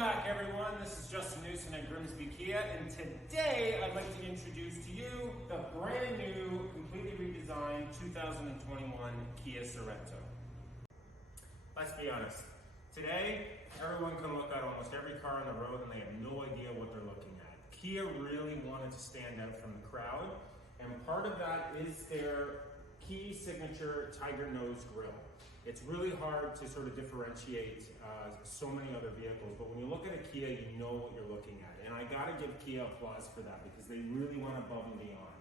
back, everyone. This is Justin Newson at Grimsby Kia, and today I'd like to introduce to you the brand new, completely redesigned 2021 Kia Sorento. Let's be honest. Today, everyone can look at almost every car on the road and they have no idea what they're looking at. Kia really wanted to stand out from the crowd, and part of that is their key signature tiger nose grille. It's really hard to sort of differentiate so many other vehicles, but when you look at a Kia, you know what you're looking at. And I gotta give Kia applause for that because they really went above and beyond.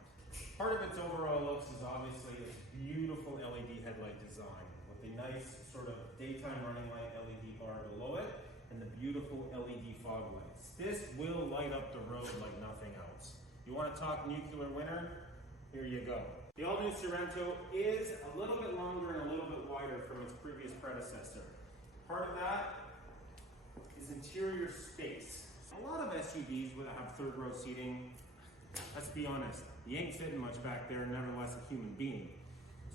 Part of its overall looks is obviously its beautiful LED headlight design with the nice sort of daytime running light LED bar below it and the beautiful LED fog lights. This will light up the road like nothing else. You wanna talk nuclear winter? Here you go. The all-new Sorento is a little bit longer and a little bit wider from its previous predecessor. Part of that is interior space. A lot of SUVs that have third row seating, let's be honest, you ain't fitting much back there, nevertheless a human being.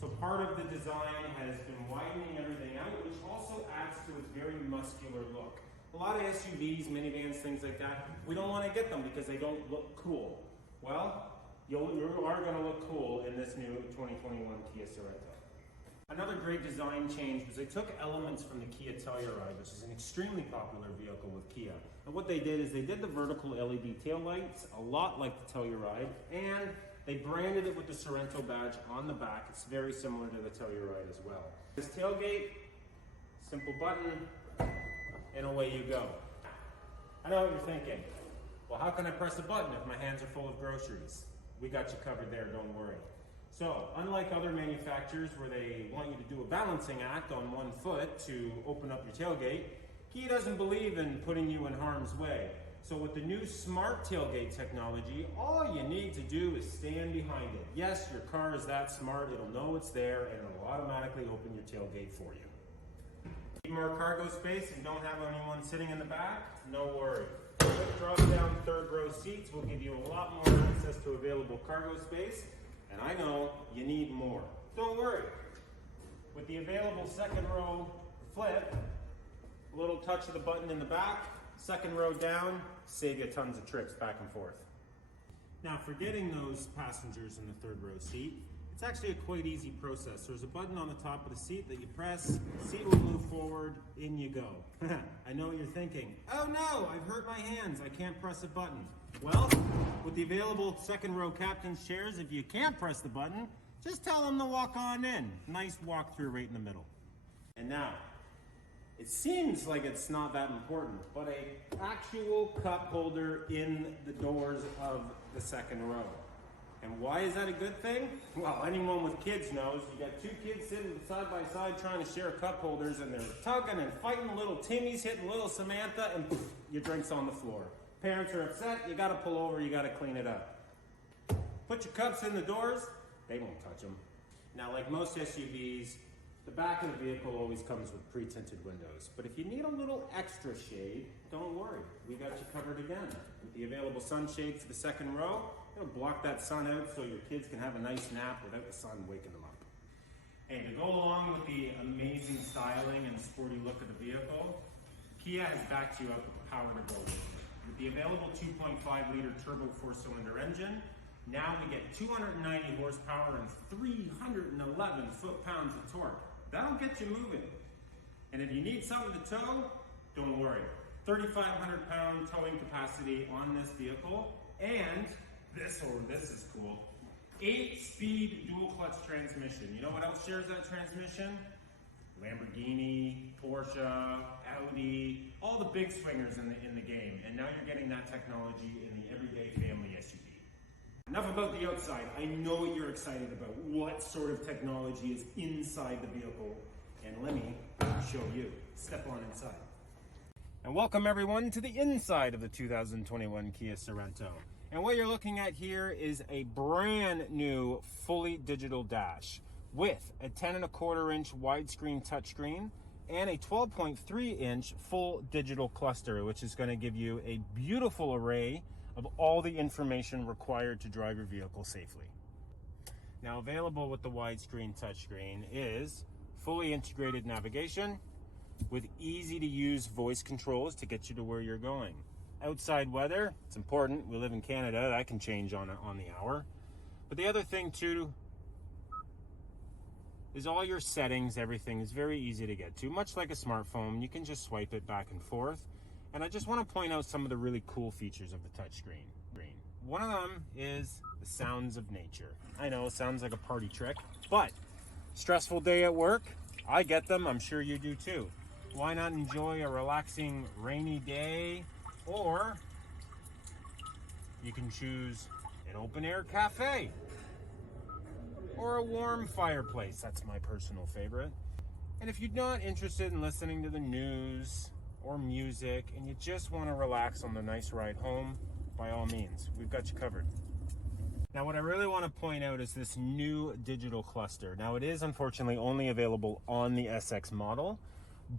So part of the design has been widening everything out, which also adds to its very muscular look. A lot of SUVs, minivans, things like that, we don't want to get them because they don't look cool. Well, you are going to look cool in this new 2021 Kia Sorento. Another great design change was they took elements from the Kia Telluride, which is an extremely popular vehicle with Kia. And what they did is they did the vertical LED taillights, a lot like the Telluride, and they branded it with the Sorento badge on the back. It's very similar to the Telluride as well. This tailgate, simple button, and away you go. I know what you're thinking. Well, how can I press a button if my hands are full of groceries? We got you covered there, don't worry. So, unlike other manufacturers where they want you to do a balancing act on one foot to open up your tailgate, Kia doesn't believe in putting you in harm's way. So with the new smart tailgate technology, all you need to do is stand behind it. Yes, your car is that smart, it'll know it's there and it'll automatically open your tailgate for you. Need more cargo space and don't have anyone sitting in the back? No worry. Quick drop down third row seats will give you a lot more access to available cargo space, and I know you need more. Don't worry. With the available second row flip, a little touch of the button in the back, second row down, save you tons of trips back and forth. Now for getting those passengers in the third row seat, it's actually a quite easy process. There's a button on the top of the seat that you press, seat will move forward, in you go. I know what you're thinking. Oh no, I've hurt my hands, I can't press a button. Well, with the available second row captain's chairs, if you can't press the button, just tell them to walk on in. Nice walk-through right in the middle. And now, it seems like it's not that important, but an actual cup holder in the doors of the second row. And why is that a good thing? Well, anyone with kids knows you got two kids sitting side by side trying to share cup holders and they're tugging and fighting. Little Timmy's hitting little Samantha and poof, your drink's on the floor. Parents are upset, you gotta pull over, you gotta clean it up. Put your cups in the doors, they won't touch them. Now, like most SUVs, the back of the vehicle always comes with pre-tinted windows. But if you need a little extra shade, don't worry. We got you covered again. With the available sunshade for the second row, it'll block that sun out so your kids can have a nice nap without the sun waking them up. And to go along with the amazing styling and sporty look of the vehicle, Kia has backed you up with the power to go with it. With the available 2.5 liter turbo 4-cylinder engine, now we get 290 horsepower and 311 foot-pounds of torque. That'll get you moving. And if you need something to tow, don't worry. 3,500 pound towing capacity on this vehicle. And this is cool. 8-speed dual clutch transmission. You know what else shares that transmission? Lamborghini, Porsche, Audi, all the big swingers in the game. And now you're getting that technology in the everyday family SUV. Enough about the outside. I know what you're excited about. What sort of technology is inside the vehicle? And let me show you. Step on inside. And welcome everyone to the inside of the 2021 Kia Sorento. And what you're looking at here is a brand new fully digital dash with a 10.25 inch widescreen touchscreen and a 12.3 inch full digital cluster, which is going to give you a beautiful array of all the information required to drive your vehicle safely. Now, available with the widescreen touchscreen is fully integrated navigation, with easy to use voice controls to get you to where you're going. Outside weather, it's important. We live in Canada, that can change on the hour. But the other thing too is all your settings, everything is very easy to get to. Much like a smartphone, you can just swipe it back and forth. And I just want to point out some of the really cool features of the touchscreen. One of them is the sounds of nature. I know, it sounds like a party trick, but stressful day at work, I get them, I'm sure you do too. Why not enjoy a relaxing rainy day? Or you can choose an open air cafe or a warm fireplace. That's my personal favorite. And if you're not interested in listening to the news or music and you just want to relax on the nice ride home, by all means, we've got you covered. Now, what I really want to point out is this new digital cluster. Now, it is unfortunately only available on the SX model,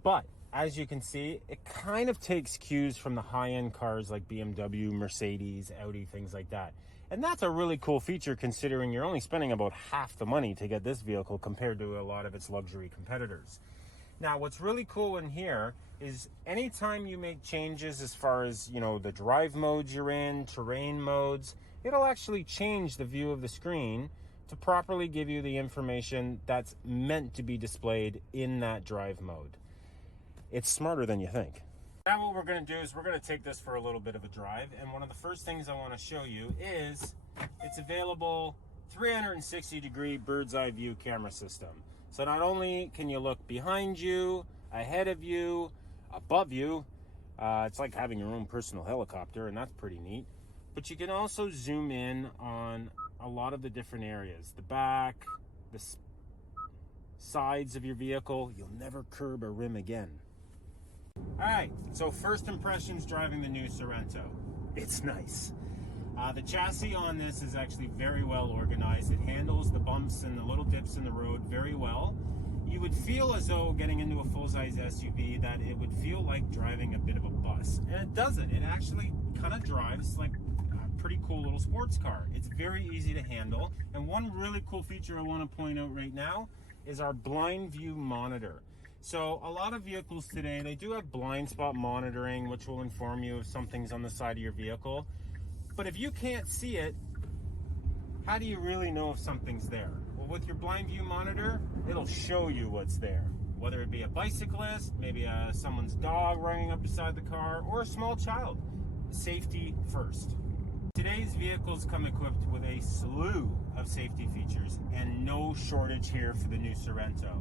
but as you can see, it kind of takes cues from the high-end cars like BMW, Mercedes, Audi, things like that. And that's a really cool feature considering you're only spending about half the money to get this vehicle compared to a lot of its luxury competitors. Now, what's really cool in here is anytime you make changes as far as, the drive modes you're in, terrain modes, it'll actually change the view of the screen to properly give you the information that's meant to be displayed in that drive mode. It's smarter than you think. Now what we're going to do is we're going to take this for a little bit of a drive, and one of the first things I want to show you is it's available 360-degree bird's eye view camera system. So not only can you look behind you, ahead of you, above you, it's like having your own personal helicopter, and that's pretty neat, but you can also zoom in on a lot of the different areas, the back, the sides of your vehicle. You'll never curb a rim again. All right, so first impressions driving the new Sorento. It's nice. The chassis on this is actually very well organized. It handles the bumps and the little dips in the road very well. You would feel as though getting into a full-size SUV that it would feel like driving a bit of a bus. And it doesn't. It actually kind of drives like a pretty cool little sports car. It's very easy to handle. And one really cool feature I want to point out right now is our blind view monitor. So a lot of vehicles today, they do have blind spot monitoring, which will inform you if something's on the side of your vehicle. But if you can't see it, how do you really know if something's there? Well, with your blind view monitor, it'll show you what's there. Whether it be a bicyclist, maybe someone's dog running up beside the car, or a small child. Safety first. Today's vehicles come equipped with a slew of safety features and no shortage here for the new Sorento.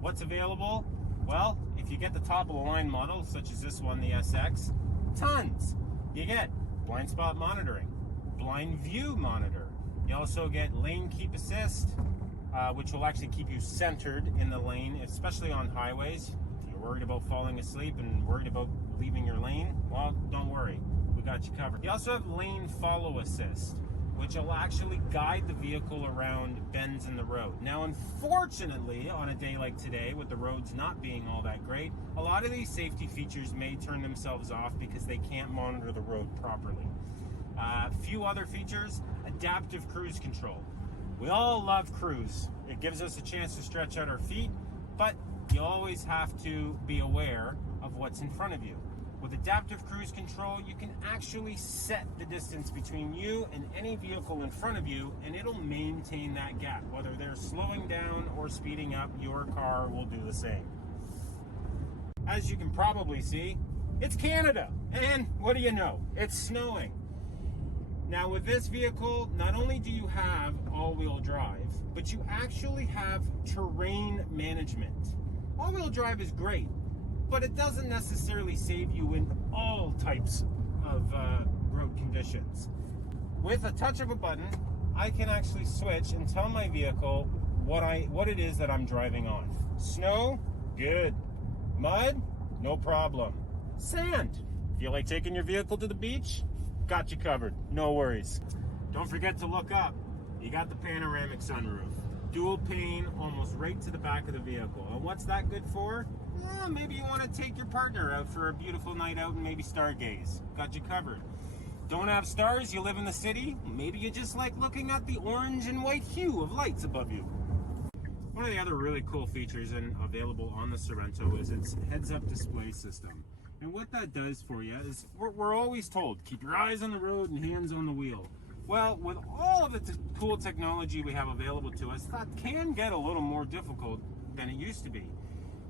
What's available? Well, if you get the top of the line model, such as this one, the SX, tons. You get blind spot monitoring, blind view monitor. You also get lane keep assist, which will actually keep you centered in the lane, especially on highways. If you're worried about falling asleep and worried about leaving your lane, well, don't worry, we got you covered. You also have lane follow assist, which will actually guide the vehicle around bends in the road. Now, unfortunately, on a day like today, with the roads not being all that great, a lot of these safety features may turn themselves off because they can't monitor the road properly. A few other features, adaptive cruise control. We all love cruise. It gives us a chance to stretch out our feet, but you always have to be aware of what's in front of you. With adaptive cruise control, you can actually set the distance between you and any vehicle in front of you, and it'll maintain that gap. Whether they're slowing down or speeding up, your car will do the same. As you can probably see, it's Canada, and what do you know? It's snowing. Now with this vehicle, not only do you have all-wheel drive, but you actually have terrain management. All-wheel drive is great, but it doesn't necessarily save you in all types of road conditions. With a touch of a button, I can actually switch and tell my vehicle what it is that I'm driving on. Snow, good. Mud, no problem. Sand, feel like taking your vehicle to the beach? Got you covered, no worries. Don't forget to look up. You got the panoramic sunroof. Dual pane, almost right to the back of the vehicle. And what's that good for? Well, maybe you want to take your partner out for a beautiful night out and maybe stargaze. Got you covered. Don't have stars, you live in the city? Maybe you just like looking at the orange and white hue of lights above you. One of the other really cool features and available on the Sorento is its heads-up display system. And what that does for you is we're always told, keep your eyes on the road and hands on the wheel. Well, with all of the cool technology we have available to us, that can get a little more difficult than it used to be.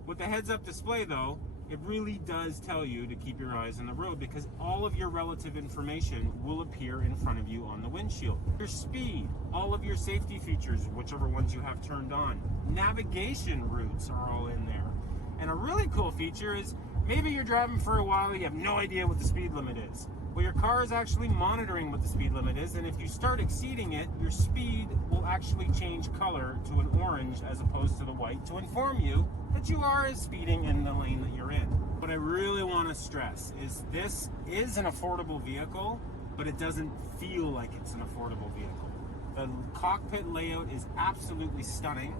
With the heads-up display though, it really does tell you to keep your eyes on the road because all of your relative information will appear in front of you on the windshield. Your speed, all of your safety features, whichever ones you have turned on, navigation routes are all in there. And a really cool feature is maybe you're driving for a while, you have no idea what the speed limit is. Well, your car is actually monitoring what the speed limit is, and if you start exceeding it, your speed will actually change color to an orange as opposed to the white to inform you that you are speeding in the lane that you're in. What I really want to stress is this is an affordable vehicle, but it doesn't feel like it's an affordable vehicle. The cockpit layout is absolutely stunning.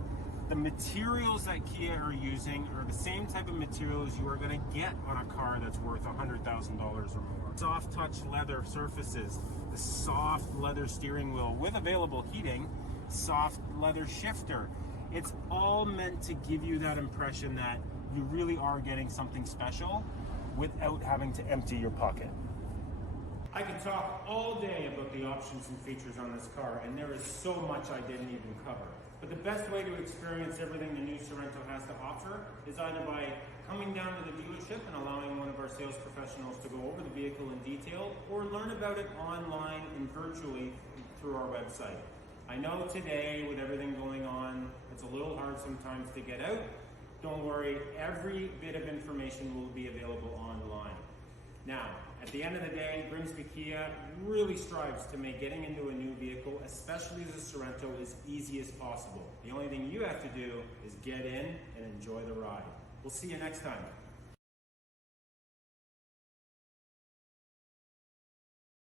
The materials that Kia are using are the same type of materials you are going to get on a car that's worth $100,000 or more. Soft touch leather surfaces, the soft leather steering wheel with available heating, soft leather shifter. It's all meant to give you that impression that you really are getting something special without having to empty your pocket. I could talk all day about the options and features on this car, and there is so much I didn't even cover. But the best way to experience everything the new Sorento has to offer is either by coming down to the dealership and allowing one of our sales professionals to go over the vehicle in detail, or learn about it online and virtually through our website. I know today, with everything going on, it's a little hard sometimes to get out. Don't worry, every bit of information will be available online. Now, at the end of the day, Grimsby Kia really strives to make getting into a new vehicle, especially the Sorento, as easy as possible. The only thing you have to do is get in and enjoy the ride. We'll see you next time.